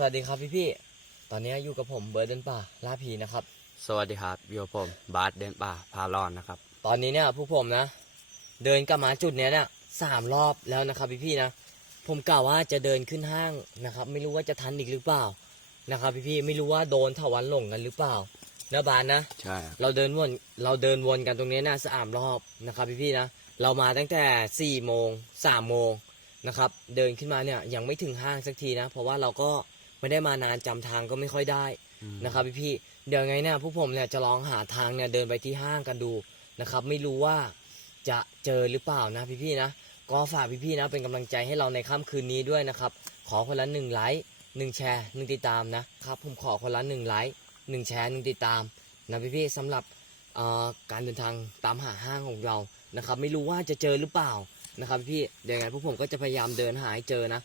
สวัสดีครับพี่พี่ๆตอนนี้อยู่กับผมเบิร์ดเดินป่าล่าผีนะครับ สวัสดีครับอยู่กับผมบาสเดินป่าพารอนนะครับ ตอนนี้เนี่ยผู้ผมนะ เดินกลับมาจุดเนี้ยเนี่ยสามรอบแล้วนะครับพี่พี่ๆนะ ผมกล่าวว่าจะเดินขึ้นห้างนะครับ ไม่รู้ว่าจะทันอีกหรือเปล่านะครับ พี่พี่ๆไม่รู้ว่าโดนถาวันหลงกันหรือเปล่านะบานนะใช่ครับเราเดินวนเราเดินวนกันตรงนี้นะสามรอบนะครับ พี่พี่ๆนะเรามาตั้งแต่สี่โมงสามโมงนะครับ เดินขึ้นมาเนี่ยยังไม่ถึงห้างสักทีนะ เพราะว่าเราก็ ไม่ได้มานานจำทางก็ไม่ค่อยได้อืมนะครับพี่พี่ๆเดี๋ยวไงเนี่ยพวกผมเนี่ยจะลองหาทางเนี่ยเดินไปที่ห้างกันดูนะครับ ไม่รู้ว่าจะเจอหรือเปล่านะพี่พี่ๆนะก็ฝากพี่พี่ๆนะเป็นกำลังใจให้เราในค่ำคืนนี้ด้วยนะครับ ขอคนละหนึ่งไลค์หนึ่งแชร์หนึ่งติดตามนะครับผมขอคนละหนึ่งไลค์หนึ่งแชร์หนึ่งติดตามนะพี่พี่ๆสำหรับ เอ่อการเดินทางตามหาห้างของเรานะครับ ไม่รู้ว่าจะเจอหรือเปล่านะครับพี่ๆเดี๋ยวไงพวกผมก็จะพยายามเดินหาให้เจอนะ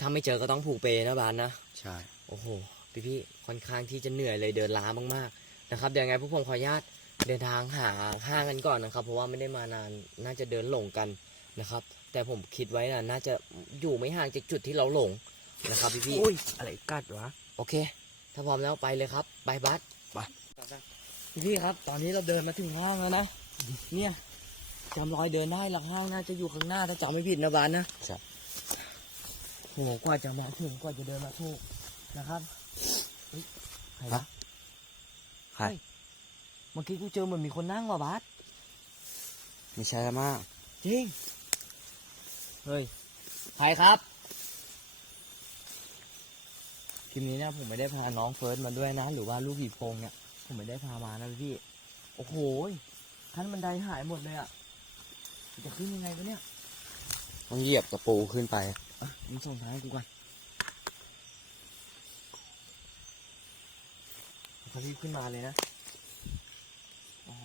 ถ้าไม่เจอก็ต้องผูกเปนะบานนะใช่โอ้โหพี่พี่ๆค่อนข้างที่จะเหนื่อยเลยเดินล้ามากๆนะครับเดี๋ยวยังไงพวกผมขออนุญาตเดินทางหาห้างกันก่อนนะครับ เพราะว่าไม่ได้มานานน่าจะเดินหลงกันนะครับ แต่ผมคิดไว้นะน่าจะอยู่ไม่ห่างจากจุดที่เราหลงนะครับพี่พี่อุ้ยอะไรกัดวะโอเค ถ้าพร้อมแล้วไปเลยครับไปบัสไปพี่พี่ๆครับ ตอนนี้เราเดินมาถึงห้างแล้วนะเนี่ยจำรอยเดินได้หลักห้างน่าจะอยู่ข้างหน้าถ้าจำไม่ผิดนะบานนะใช่ โหกว่าจะมาถึงกว่าจะเดินมาถูกนะครับเฮ้ยใครวะใครเมื่อกี้กูเจอเหมือนมีคนนั่งว่ะบาสไม่ใช่ละมากจริง เฮ้ย ใครครับคลิปนี้เนี่ยผมไม่ได้พาน้องเฟิร์สมาด้วยนะ หรือว่าลูกผีโพงเนี่ย ผมไม่ได้พามานะพี่ โอ้โหยขั้นบันไดหายหมดเลยอะ่ะจะขึ้นยังไงวะเนี่ย ต้องเหยียบตะปูขึ้นไป อะมึงส่งทางให้กูก่อนเขารีบขึ้นมาเลยนะ โอ้โห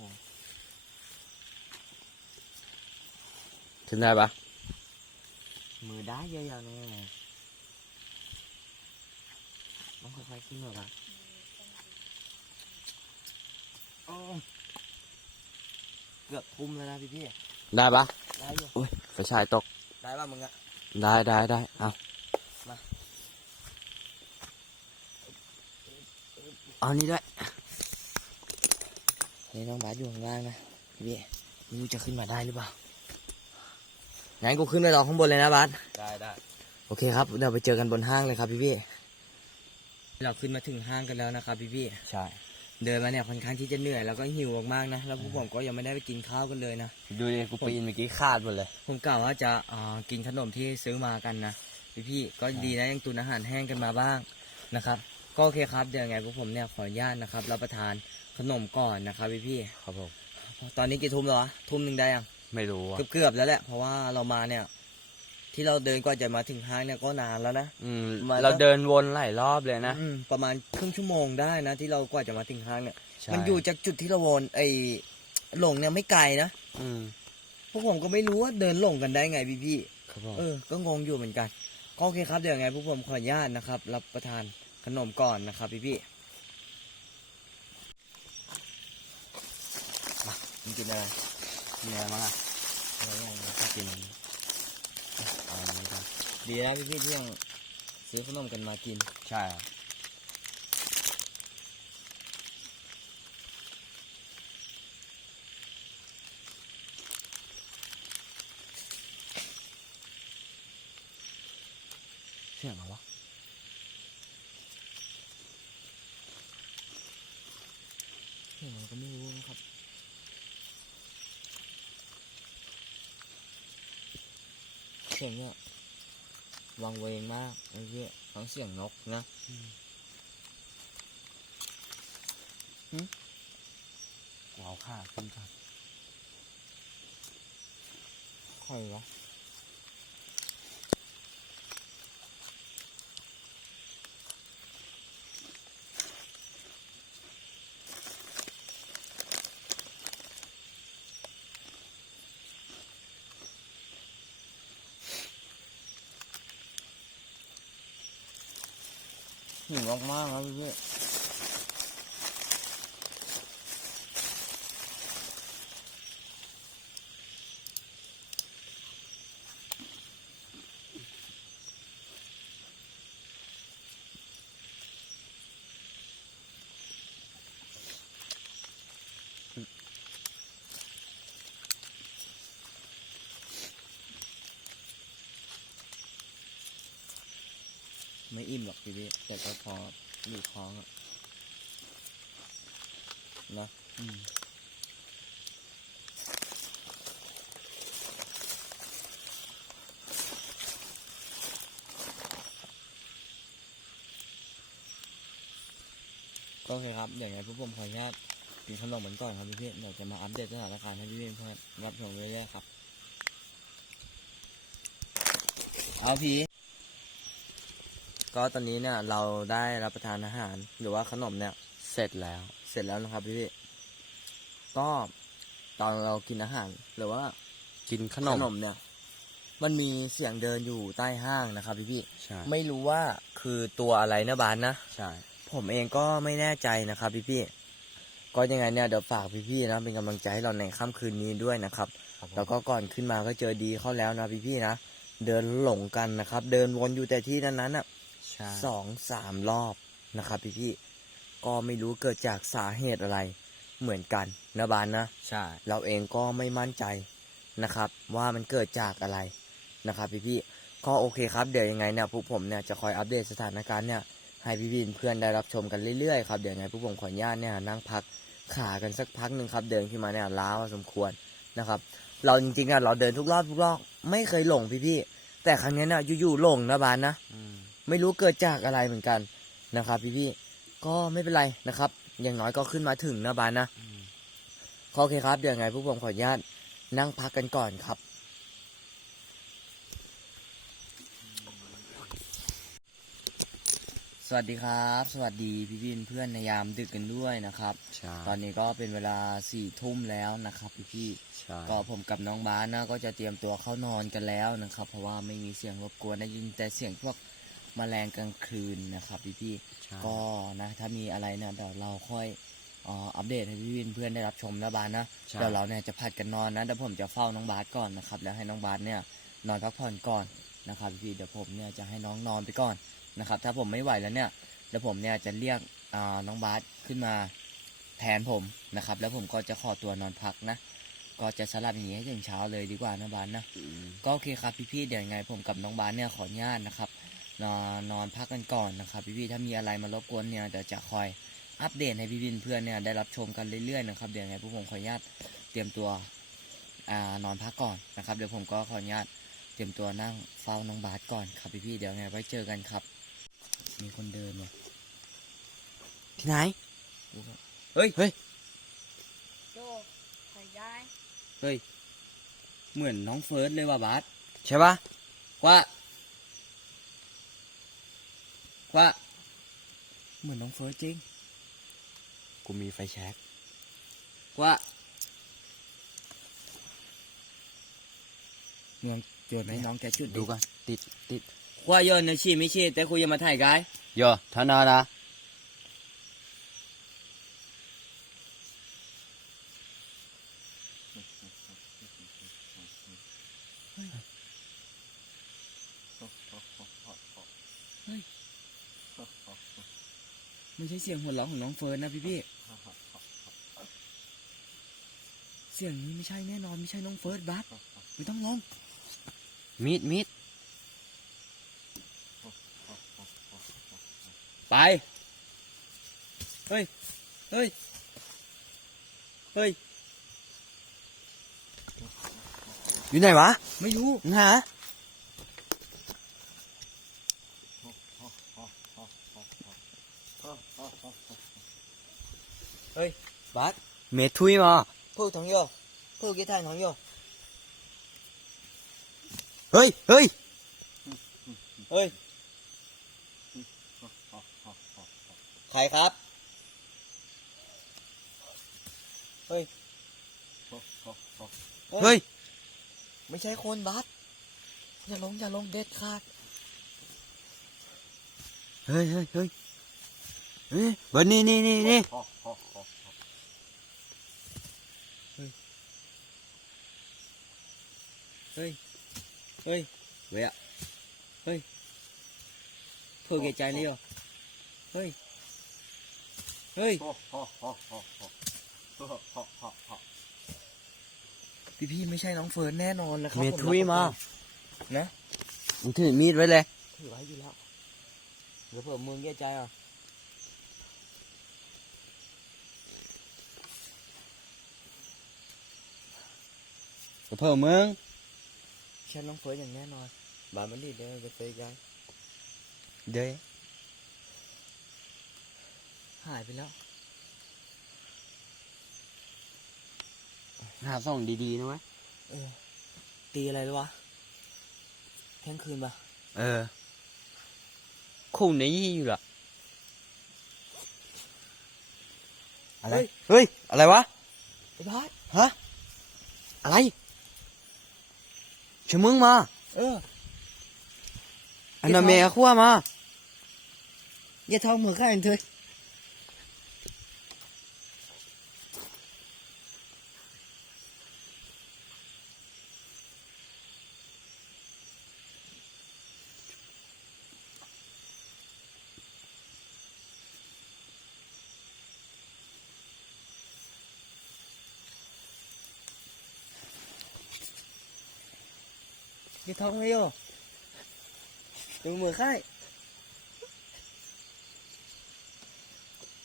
ขึ้นได้ปะมือได้เยอะๆเลยต้องค่อยๆขึ้นหน่อยละโอ้เกือบทุ่มแล้วนะพี่พี่ได้ปะๆได้อยู่ อุ้ยไฟฉายตก ได้ป่ะมึงอะ ได้ได้ได้เอามาเอานี่ด้วยนี่น้องบาสอยู่ข้างล่างนะพี่พี่ไม่รู้จะขึ้นมาได้หรือเปล่างั้นกูขึ้นไปรอข้างบนเลยนะบาสได้ได้โอเคครับเดี๋ยวไปเจอกันบนห้างเลยครับพี่พี่เราขึ้นมาถึงห้างกันแล้วนะครับพี่พี่ใช่ เดินมาเนี่ยค่อนข้างที่จะเหนื่อยแล้วก็หิวมากๆนะ แล้วพวกผมก็ยังไม่ได้ไปกินข้าวกันเลยนะ ดูดิกูปีนเมื่อกี้ขาดหมดเลย ผมกล่าวว่าจะอ่ากินขนมที่ซื้อมากันนะพี่พี่ๆก็ดีนะยังตุนอาหารแห้งกันมาบ้างนะครับ ก็โอเคครับเดี๋ยวยังไงพวกผมเนี่ยขออนุญาตนะครับรับประทานขนมก่อนนะครับพี่พี่ครับผม ๆตอนนี้กี่ทุ่มแล้ววะทุ่มหนึ่งได้ยังไม่รู้อะเกือบเกือบๆแล้วแหละเพราะว่าเรามาเนี่ย ที่เราเดินกว่าจะมาถึงห้างเนี่ยก็นานแล้วนะ อืมมา เราเดินวนหลายรอบเลยนะ อืมประมาณครึ่งชั่วโมงได้นะ ที่เรากว่าจะมาถึงห้างเนี่ย ใช่ มันอยู่จากจุดที่เราวนไอหลงเนี่ยไม่ไกลนะอืมพวกผมก็ไม่รู้ว่าเดินหลงกันได้ไงพี่พี่ๆครับผมเออ ก็งงอยู่เหมือนกันก็โอเคครับเดี๋ยวยังไงพวกผมขออนุญาตนะครับ รับประทานขนมก่อนนะครับพี่พี่ๆมามึงกินอะไรมีอะไรบ้างอะ อะไรอย่างเงี้ยก็กินเอาอันนี้กัน ดีนะพี่พี่ๆที่ยังซื้อขนมกันมากิน ใช่ครับเสียงอะไรวะเสียงอะไรก็ไม่รู้นะครับ เสียงเนี่ย วังเวงมากไอ้เหี้ยทั้งเสียงนกนะกูเอาข้าขึ้นก่อนใครวะ หิวมากๆแล้วพี่ ไม่อิ่มหรอกพี่พี่แต่ก็พอ มีท้องอะเนาะอืมก็โอเคครับ อย่างไรพวกผมขออนุญาตกินขนมเหมือนก่อนครับพี่พี่เดี๋ยวจะมาอัปเดตสถานการณ์ให้พี่พี่เพื่อนรับชมเรื่อยๆครับ เอาพี่ ก็ตอนนี้เนี่ยเราได้รับประทานอาหารหรือว่าขนมเนี่ยเสร็จแล้ว เสร็จแล้วนะครับพี่พี่ก็ตอนเรากินอาหารหรือว่ากินขขนมนมเนี่ย มันมีเสียงเดินอยู่ใต้ห้างนะครับพี่พี่ใช่ไม่รู้ว่าคือตัวอะไรนะบานนะใช่ผมเองก็ไม่แน่ใจนะครับพี่พี่ๆก็ยังไงเนี่ยเดี๋ยวฝากพี่พี่ๆนะเป็นกำลังใจให้เราในค่ำคืนนี้ด้วยนะครับครับผมแล้วก็ก่อนขึ้นมาก็เจอดีเข้าแล้วนะพี่พี่ๆนะเดินหลงกันนะครับ เดินวนอยู่แต่ที่นั้นนั้นอะ ใช่สองสามรอบนะครับพี่พี่ๆก็ไม่รู้เกิดจากสาเหตุอะไรเหมือนกันนะบานนะใช่ เราเองก็ไม่มั่นใจนะครับ ว่ามันเกิดจากอะไรนะครับพี่พี่ๆก็โอเคครับเดี๋ยวยังไงเนี่ยพวกผมเนี่ยจะคอยอัปเดตสถานการณ์เนี่ยให้พี่พี่ๆเพื่อนได้รับชมกันเรื่อยๆครับเดี๋ยวยังไงพวกผมขออนุญาตเนี่ยนั่งพักขากันสักพักหนึ่งครับ เดินขึ้นมาเนี่ยล้าพอสมควรนะครับ เราจริงๆอะเราเดินทุกรอบทุกรอบไม่เคยหลงพี่พี่ๆแต่ครั้งนี้เนี่ยอยู่ๆหลงนะบานนะอืม ไม่รู้เกิดจากอะไรเหมือนกันนะครับ พี่พี่ๆก็ไม่เป็นไรนะครับ อย่างน้อยก็ขึ้นมาถึงนะบานนะอืมก็โอเคครับเดี๋ยวไงพวกผมขออนุญาตนั่งพักกันก่อนครับ สวัสดีครับ สวัสดีพี่พี่ๆเพื่อนในยามดึกกันด้วยนะครับใช่ตอนนี้ก็เป็นเวลาสี่ทุ่มแล้วนะครับ พี่พี่ๆใช่ก็ผมกับน้องบ้านนะก็จะเตรียมตัวเข้านอนกันแล้วนะครับ เพราะว่าไม่มีเสียงรบกวนได้ยินแต่เสียงพวก แมลงกลางคืนนะครับพี่พี่ใช่ๆก็นะถ้ามีอะไรเนี่ยเดี๋ยวเราค่อยเอ่ออัปเดตให้พี่ๆเพื่อนได้รับชมนะบานนะใช่เดี๋ยวเราเนี่ยจะผัดกันนอนนะเดี๋ยวผมจะเฝ้าน้องบาสก่อนนะครับแล้วให้น้องบาสเนี่ยนอนพักผ่อนก่อนนะครับพี่ๆเดี๋ยวผมเนี่ยจะให้น้องนอนไปก่อนนะครับ ถ้าผมไม่ไหวแล้วเนี่ยเดี๋ยวผมเนี่ยจะเรียกอ่าน้องบาสขึ้นมาแทนผมนะครับ แล้วผมก็จะขอตัวนอนพักนะก็จะสลับอย่างนี้ให้ถึงเช้าเลยดีกว่านะบานนะอืมก็โอเคครับพี่ๆเดี๋ยวยังไงผมกับน้องบานเนี่ยขออนุญาตนะครับ นอนนอนพักกันก่อนนะครับพี่ๆถ้ามีอะไรมารบกวนเนี่ยเดี๋ยวจะคอยอัปเดตให้พี่ๆเพื่อนเนี่ยได้รับชมกันเรื่อยๆนะครับเดี๋ยวยังไงพวกผมขออนุญาตเตรียมตัวอ่านอนพักก่อนนะครับเดี๋ยวผมก็ขออนุญาตเตรียมตัวนั่งเฝ้าน้องบาสก่อนครับพี่ๆเดี๋ยวยังไงไว้เจอกันครับ มีคนเดินว่ะที่ไหนเฮ้ยเฮ้ยโยใส่ได้เฮ้ยเหมือนน้องเฟิร์สเลยว่ะบาสใช่ปะว่า ว่า เหมือนน้องเฟิร์สจริง กูมีไฟแช็กว่าเมืองโยนให้น้องแกจุดดูกันติดติด ว่าโยนนะชีไม่ชีแต่คุยยังมาถ่ายกาย โยท่านาละ ไม่ใช่เสียงหัวเราะของน้องเฟิร์สนะพี่พี่เสียงนี้ไม่ใช่แน่นอนไม่ใช่น้องเฟิร์สบัสไม่ต้องลงมีดมีดไป เฮ้ย เฮ้ย เฮ้ย อยู่ไหนวะ ไม่รู้หาบัสเมทุยมาพูดทองโยพูด กี่ท่านทองโยเฮ้ยเฮ้ยเฮ้ยใครครับ เฮ้ย เฮ้ย ไม่ใช่คนบัสอย่าลงอย่าลงเด็ดขาด เฮ้ยเฮ้ยเฮ้ยเฮ้ยเบอร์นี่นี่นี่นี่ เฮ้ย เฮ้ยเว้ยเฮ้ยเพื่อแกใจนี่เหรอเฮ้ย เฮ้ยพี่พี่ไม่ใช่น้องเฟิร์นแน่นอนนะครับเมผทุยมา นะมึงถือมีดไว้เลยถือไว้อยู่แล้วเดี๋ยวเผื่อมึงแย่ใจอะเพิ่มมึง ฉันน้องเฟิร์สอย่างแน่นอนบานมันดีเดี๋ยวไปเฟิร์สกันเด้ยหายไปแล้ว หาส่องดีๆนะเว้ยเออ ตีอะไรเลยวะเที่ยงคืนปะเออคู่นี้อยู่ละอะไรเฮ้ย อะไรวะไอ้บาสฮะอะไร ชะมึงมา เออ อันนั้นเมียขั้วมา อย่าท้องมือข้าเองเถอะ อย่ท้องเลยโยดูมือข้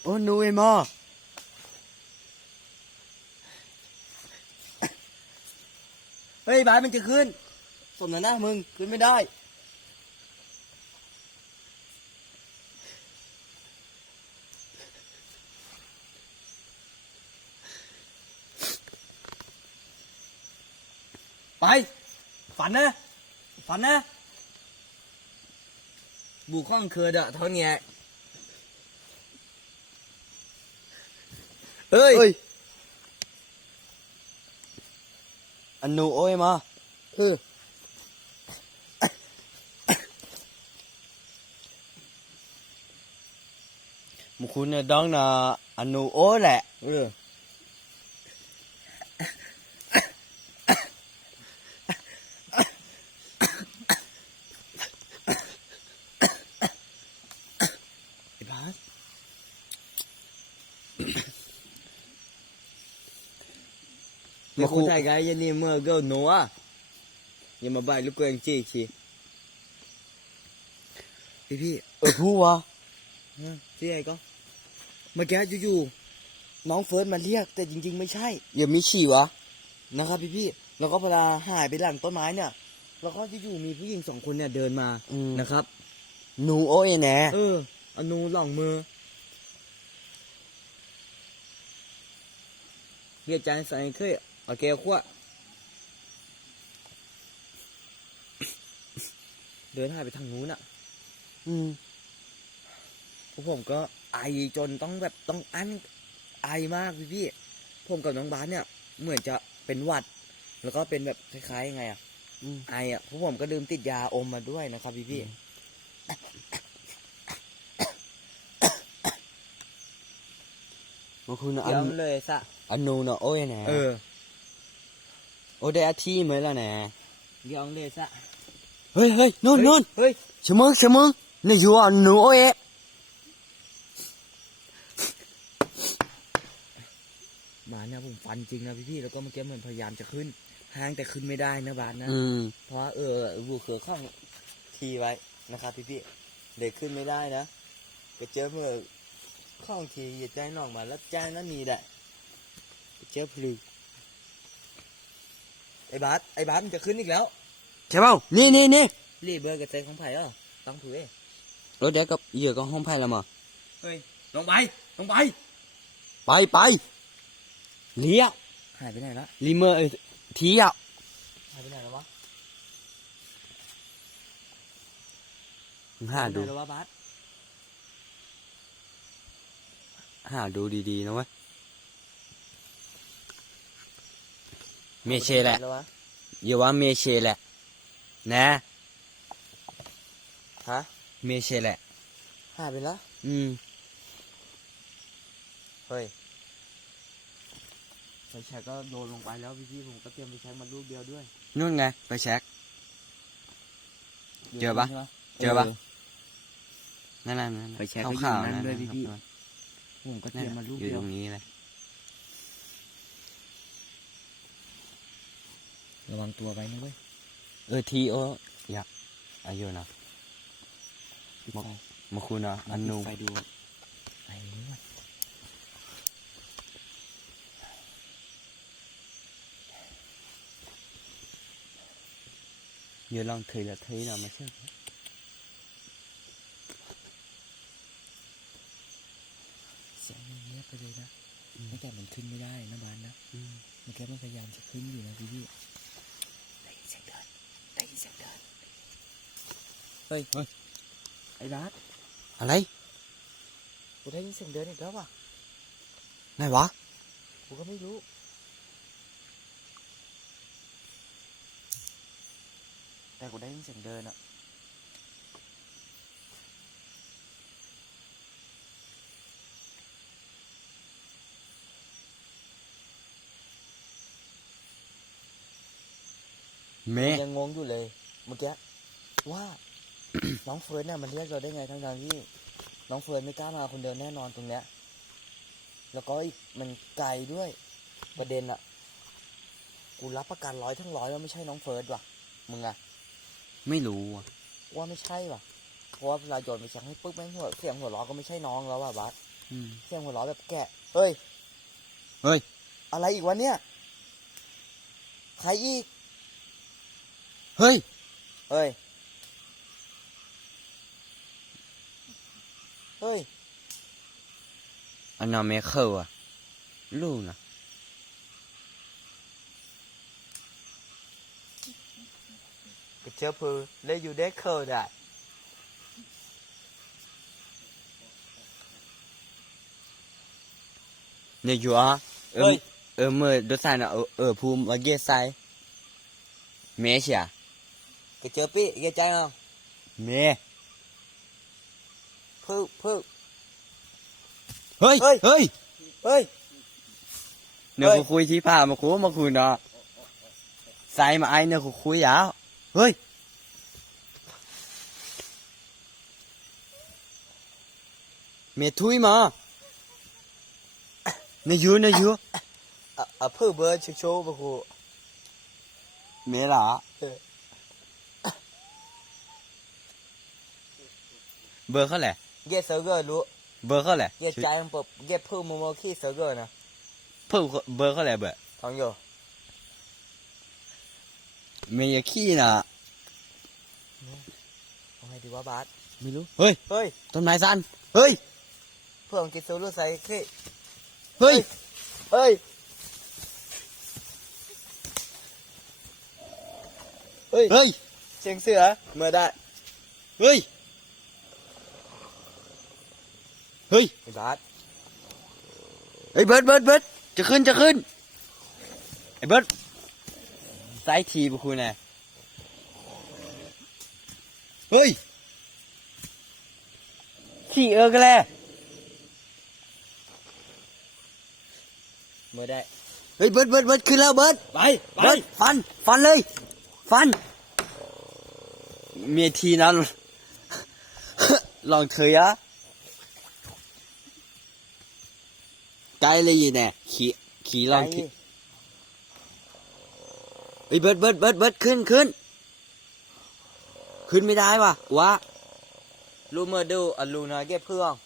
โอ้หนูเอมอเฮ้ยบายมันจะขึ้น สมน้ำหน้ามึง ขึ้นไม่ได้ ไป ฝันนะ ฝันนะบุกข้องเคยเดอะเท่าเนี้ยเอ้ย เฮ้ย อันหนูโอ้ยมา เออ มึงคุณเนี่ยดังนะอันหนูโอ้แหละ เออ ไอ้บาส มาคุยไงยันนี่เมื่อเกิลโนัวอย่ามาบ่ายลูกเกงจีชีพี่พี่เออพูดวะที่ไงก็เมื่อกี้อยู่ๆน้องเฟิร์สมาเรียก แต่จริง ๆ ไม่ใช่อย่ามีฉี่วะนะครับพี่พี่ๆแล้วก็เวลาหายไปหลังต้นไม้เนี่ย แล้วก็อยู่ๆมีผู้หญิงสองคนเนี่ยเดินมาอืมนะครับหนูโอ้ยแน่เอออนูหล่องมือเรียกใจใส่เคย โอเคขั้วเดินหายไปทางนู้นอะ อืมพวกผมก็ไอจนต้องแบบต้องอั้นไอมากพี่พี่ๆผมกับน้องบาสเนี่ย เหมือนจะเป็นหวัด แล้วก็เป็นแบบคล้ายๆยังไงอะอืมไออะพวกผมก็ดื่มติดยาอมมาด้วยนะครับพี่พี่มึงคุณๆอันย้ำเลยสะอันหนูน่ะโอ้ยแน่เออ โอ้ได้อาทีไหมล่ะแน่ย้ำเลยสะเฮ้ยเฮ้ยนู่นนู่นเฮ้ยชะมึงชะมึงนี่อยู่อันหนูโอ้ยบาสเนี่ยผมฟันจริงนะพี่พี่ๆแล้วก็เมื่อกี้เหมือนพยายามจะขึ้นห้างแต่ขึ้นไม่ได้นะบาสนะอืมเพราะว่าเออบูเขือข้องทีไว้นะครับพี่พี่ๆเด็กขึ้นไม่ได้นะไปเจอเมื่อข้องทีอย่าแจ้งน้องมาแล้วแจ้งนั่นนี่แหละไปเจอพลึก ไอ้บาสไอ้บาสมันจะขึ้นอีกแล้วใช่เปล่านี่นี่นี่รีบเบอร์กับเจของไผ่เหรอต้องถือเอ้ยรถเด็กกับเหยื่อก็ห้องไพ่ละมาเฮ้ยลงไปลงไป ไปไปเลี้ยวหายไปไหนละลิเมอร์เอ้ยทีอะหายไปไหนแล้ววะหาดูไปไหนแล้ววะบาสหาดูดีๆนะเว้ย เมเชแหละไปไนแล้ววอย่าว่าเมเชแหละนะฮะเมเชแหละหายไปแล้วอืมเฮ้ยไฟแช็กก็โดนลงไปแล้วพี่พี่ๆผมก็เตรียมไฟแช็กมาลูกเดียวด้วยนู่นไงไปเช็คเจอปะใช่ไหมเจอปะนั่นๆนั่นๆไปเช็คขาวไปอยู่ๆนั่นนั่นด้วยๆพี่ครับผมก็เตนั่รีนยมมาลูกอยู่เดียตวรงนี้เลย ระวังตัวไว้นะเว้ย เออทีโออยากอายุนะปิดมองไฟมมาคุณนะอันนูไปดูไอ้นี่ก่อนเยอะลองเทยละเทยนะไม่ใช่เสียงเงียบไปเลยนะไม่แต่มันขึ้นไม่ได้นะบานนะเมื่อกี้มันพยายามจะขึ้นอยู่นะพี่พี่ได้ยินเสียงเดินได้ยินเสียงเดิน เฮ้ยเฮ้ย ไอ้รัดอะไร กูได้ยินเสียงเดินอีกแล้วว่ะ ไหนวะ กูก็ไม่รู้ แต่กูได้ยินเสียงเดินอะเมยังงงอยู่เลย เมื่อกี้ว่า น้องเฟิร์นเนี่ยมันเรียกเราได้ไงทั้งทที่ น้องเฟิร์นไม่กล้ามาคนเดียวแน่นอนตรงเนี้ย แล้วก็อีกมันไกลด้วยประเด็นอะกูรับประกันร้อยทั้งร้อยว่าไม่ใช่น้องเฟิร์นว่ะ มึงอะไม่รู้อะว่าไม่ใช่ว่ะเพราะว่าเวลาโยนไปชักให้ปึ๊กแม่งหัวเสียงหัวเราะก็ไม่ใช่น้องแล้วว่ะบัสอืมเสียงหัวเราะแบบแกะเฮ้ย เฮ้ย อะไรอีกวะเนี่ยใครอีก เฮ้ยเฮ้ย เฮ้ย อันนั้นไม่เข้าอะลูกนะ cái chớp hư lấy dù đế khờ đại เนี่ยอยู่อะเอเฮ้อยเออเมื่อรถไฟน่ะเออเออภูมิมาเกียไซเมเชีย cái chớp ý nghe trái không เม phư phư เฮ้ย เฮ้ย เฮ้ย ơi เนี่ยเฮ้ยกูคุยที่ผ่ามาคุยมาคุยเนาะไซมาไอเนี่ยกูคุยยาวเฮ้ย เมทุยมาเนี่ยอยู่เนี่ยอยู่ à, à phư bơ chú chú bà cụ เมล่ะเออเบอร์เขาแหละ nghe sờ gờ lũ เบอร์เขาแหละ nghe trái không bập nghe phư mù mù khi sờ gờ nè เพิ่มเบอร์เขาแหละเบอร์ thằng vô เมยาขี้น่ะ không hay đi quá bát ไม่รู้ เฮ้ย ơi ต้นไม้สั้น เฮ้ย phường cái số lũ say khi เฮ้ย ơi ơi เฮ้ย trên sữa mở đại เฮ้ย เฮ้ย cái bát เฮ้ยเบิร์ดเบิร์ดเบิร์ดจะขึ้นจะขึ้นไอ้เบิร์ดไซส์ทีบุคุณน่ะเฮ้ยขี่เออกันแหละ mở đại เฮ้ยเบิร์ดเบิร์ดเบิร์ดขึ้นแล้วเบิร์ดไปไปเบิร์ดฟันฟันเลยฟัน เมียทีนั้นลองเถอะอะ ไกลเลยยี่เนี่ยขี่ขี่ลองขี่ Cái- เฮ้ยเบิร์ดเบิร์ดเบิร์ดเบิร์ดขึ้นขึ้น ขึ้นไม่ได้ว่ะวะ lu mở đồ à lu nói cái phương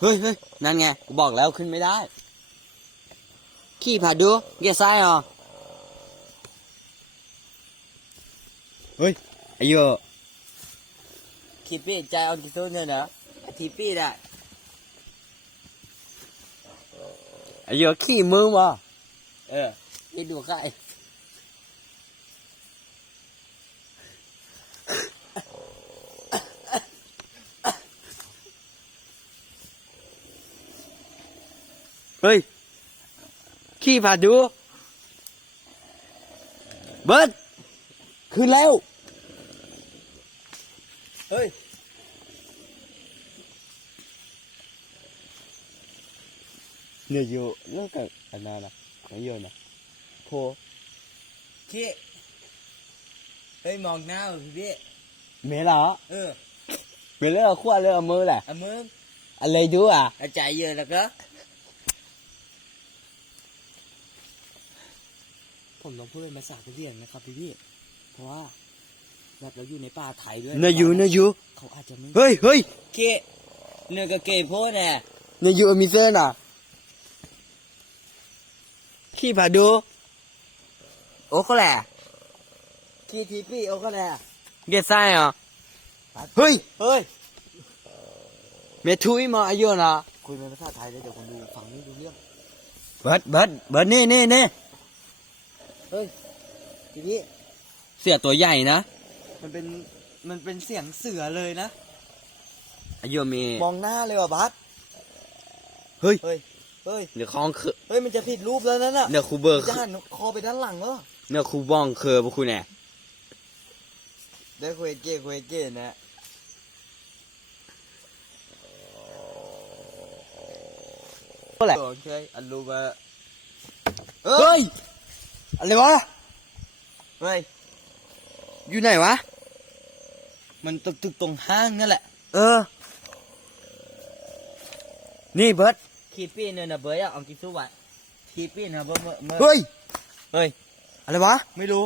เฮ้ยเฮ้ยนั่นไงกูบอกแล้วขึ้นไม่ได้ ขี่ผ่าดูเกียร์ซ้ายเหรอเฮ้ยไอ้โย khi biết trai ông cái số nữa nữa thì biết đại ไอ้โยขี่มือวะ ờ đi đùa khai เฮ้ย ขี่ผ่าดู เบิร์ดขึ้นแล้ว ơi เนี่ยโยเลิกกับอันนั้นนะไอ้โยนะโพ chị ơi mong nào thì biết เมล่ะ ừ เมล่ะขั้วเลือกมือแหละ à mơ อะไรดูอะ à chạy giờ là đó ผมต้องพูดเป็นภาษากะเหรี่ยงนะครับพี่พี่ๆเพราะว่าแบบเราอยู่ในป่าไทยด้วยเนยอยู่เนยอยู่เขาอาจจะไม่เฮ้ยเฮ้ยเกะเนื้อกับเกะโพดแน่เนยอยู่มีเส้นอะขี้ผาดูโอ้ก็แหละคีทีปี้เอาก็แน่เกตไส้อะ เฮ้ยเฮ้ยเมทุยมาอายุนะคุยเป็นภาษาไทยเลยเดี๋ยวคนดูฟังไม่รู้เรื่องเบิร์ดเบิร์ดเบิร์ดนี่นี่นี่ทีนี้เสือตัวใหญ่นะมันเป็นมันเป็นเสียงเสือเลยนะอายุมีมองหน้าเลยว่ะบัสเฮ้ยเฮ้ย เฮ้ยเดี๋ยวคองคือเฮ้ยมันจะผิดรูปแล้วนั่นน่ะเดี๋ยวครูเบอมัร์นจะหันคอไปด้านหลังแล้วเดี๋ยวครูบ้องเคอพวกคุณแน่ได้คุยเก้คุยเก้นะก็แหละโอเคอันรูปว่าเฮ้ยอะไรวะเฮ้ยอยู่ไหนวะ มันตึกตึกตรงห้างนั่นแหละ เออ นี่เบิร์ด คีปี้เนี่ยนะเบย์อะเอากินสู้ไว้คีปี้นะเบอร์เมื่อเมื่อเฮ้ย เฮ้ย อะไรวะ ไม่รู้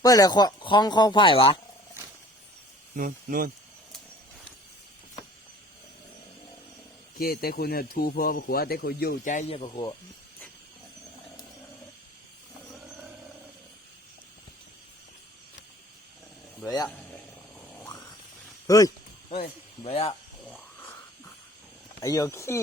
เปิดอะไรคอคลองคลองไผ่วะ นู่นนู่นเคแต่คุณเนี่ยทูพอปะขัวแต่คุณอยู่ใจเยี่ยปะขัวเบย์อะเฮ้ย เฮ้ย เบย์อะไอ้เหี้ยขี้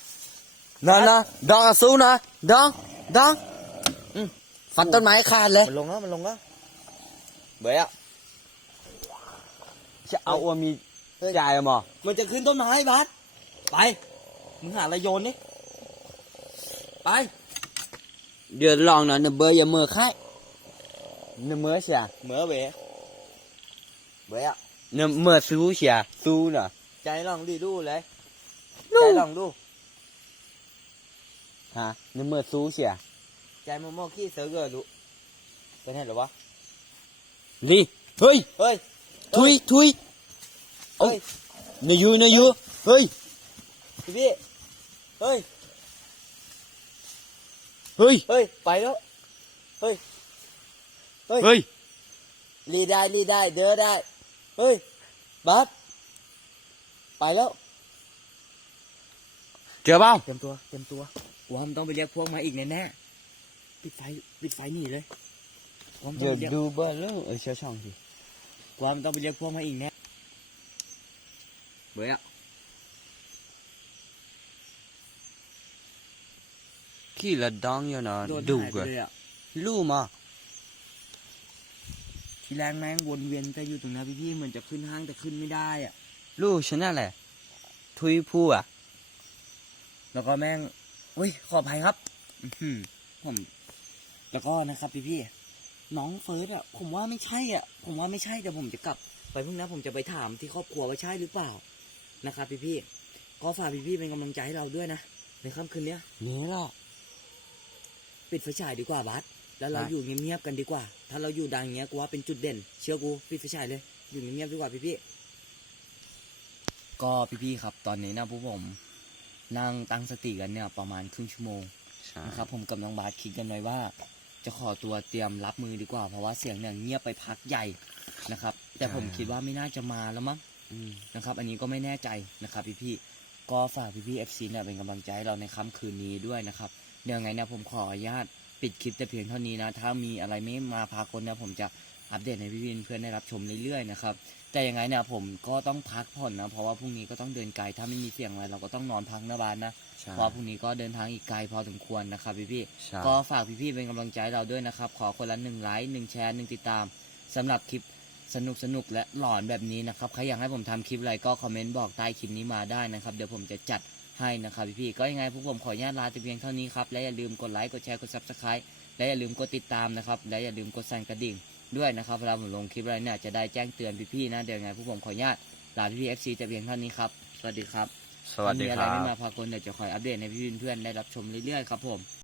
นต้นไม้สั่นทั้งต้นเลยอะเมื่อคุณอะอาเก้คือไอ้ชะอ้วมีโซ่มาไอ้บัสเฮ้ยฟันด้วยฟันเลยเบิร์ดฟันนั่นนะดองอะสู้นะดองดองอืมฟันต้นไม้ขาดเลย มันลงแล้วมันลงแล้วเบยอะจะเอาอวมีจ่ายมั้งมันจะขึ้นต้นไม้บัสไป มึงหาอะไรโยนนี่ไป เดี๋ยวลองนะเนยเบอร์อย่าเมอค่ายเนยเมอเสียเหมือเบยเบยอะเนยเมอสู้เสียสู้น่ะใจลองดิดูเลยใจลองดู ฮะเนยเมอสู้เสียใจมอมอขี้เสือเกอดูเป็นไงหรอวะนี่เฮ้ยเฮ้ยทุยทุยเฮ้ยเนยอยูเนยอยูเฮ้ยพี่พี่เฮ้ยเฮ้ยเฮ้ยไปแล้วเฮ้ยเฮ้ยเฮ้ยรีได้รีได้เดินได้เฮ้ยบัสไปแล้วเจอเปล่าเตรียมตัวเตรียมตัว ว่ามันต้องไปเรียกพวกมาอีกแน่ๆปิดไฟปิดไฟหนีเลยว่ามันต้เดี๋อยงวไปเรียกดูเบอร์แล้วเออเชื่อช่องสิว่ามันต้องไปเรียกพวกมาอีกแน่เบื่อขี้ละดองอยู่นะโดนดูหายไปกันเลยอะลู่มาทีแรกแม่งวนเวียนแต่อยู่ตรงนั้นพี่ๆเหมือนจะขึ้นห้างแต่ขึ้นไม่ได้อะ ลู่ฉันนั่นแหละทุยผู้อะ แล้วก็แม่ง อุ้ยขออภัยครับอื้อหือผมแล้วก็นะครับพี่พี่ๆน้องเฟิร์สอะ ผมว่าไม่ใช่อะ ผมว่าไม่ใช่แต่ผมจะกลับ ไปพรุ่งนี้ผมจะไปถามที่ครอบครัวว่าใช่หรือเปล่านะครับพี่พี่ๆก็ฝากพี่พี่ๆเป็นกำลังใจให้เราด้วยนะในค่ำคืนเนี้ยนี่ล่ะปิดไฟฉายดีกว่าบัสแล้วเราได้อยู่เงียบๆกันดีกว่า ถ้าเราอยู่ดังเงี้ยกูว่าเป็นจุดเด่น เชื่อกูปิดไฟฉายเลย อยู่เงียบๆดีกว่าพี่พี่ๆก็พี่ๆครับ ตอนนี้นะพวกผม นั่งตั้งสติกันเนี่ยประมาณครึ่งชั่วโมงใช่นะครับผมกับน้องบาสคิดกันไว้ว่า จะขอตัวเตรียมรับมือดีกว่า เพราะว่าเสียงเนี่ยเงียบไปพักใหญ่นะครับ แต่ผมคิดว่าไม่น่าจะมาแล้วมั้งอืมนะครับ อันนี้ก็ไม่แน่ใจนะครับพี่ๆก็ฝากพี่ๆเอฟซีเนี่ยเป็นกำลังใจให้เราในค่ำคืนนี้ด้วยนะครับเดี๋ยวยังไงเนี่ยผมขออนุญาตปิดคลิปแต่เพียงเท่านี้นะ ถ้ามีอะไรไม่มาพากลเนี่ยผมจะ อัปเดตให้พี่ๆเพื่อนได้รับชมเรื่อยๆนะครับแต่ยังไงเนี่ยผมก็ต้องพักผ่อนนะเพราะว่าพรุ่งนี้ก็ต้องเดินไกลถ้าไม่มีเสียงอะไรเราก็ต้องนอนพักนะบานนะใช่ เพราะพรุ่งนี้ก็เดินทางอีกไกลพอสมควรนะครับพี่ๆใช่ก็ฝากพี่ๆเป็นกำลังใจให้เราด้วยนะครับ ขอคนละหนึ่งไลค์หนึ่งแชร์หนึ่งติดตามสำหรับคลิปสนุกสนุกๆและหลอนแบบนี้นะครับใครอยากให้ผมทำคลิปอะไรก็คอมเมนต์บอกใต้คลิปนี้มาได้นะครับเดี๋ยวผมจะจัดให้นะครับพี่ๆก็ยังไงพวกผมขออนุญาตลาแต่เพียงเท่านี้ครับและอย่าลืมกดไลค์กดแชร์กดซับสไครต์และอย่าลืมกดติดตามนะครับและอย่าลืมกดสั่นกระดิ่ง ด้วยนะครับเวลาผมลงคลิปอะไรเนี่ยจะได้แจ้งเตือนพี่ๆนะเดี๋ยวยังไงพวกผมขออนุญาตลาพี่ๆ FC แต่เพียงเท่านี้ครับสวัสดีครับสวัสดีถ้ามีอะคไรรับไม่มาพากลเดี๋ยวจะคอยอัปเดตให้พี่ๆเพื่อนๆได้รับชมเรื่อยๆครับผม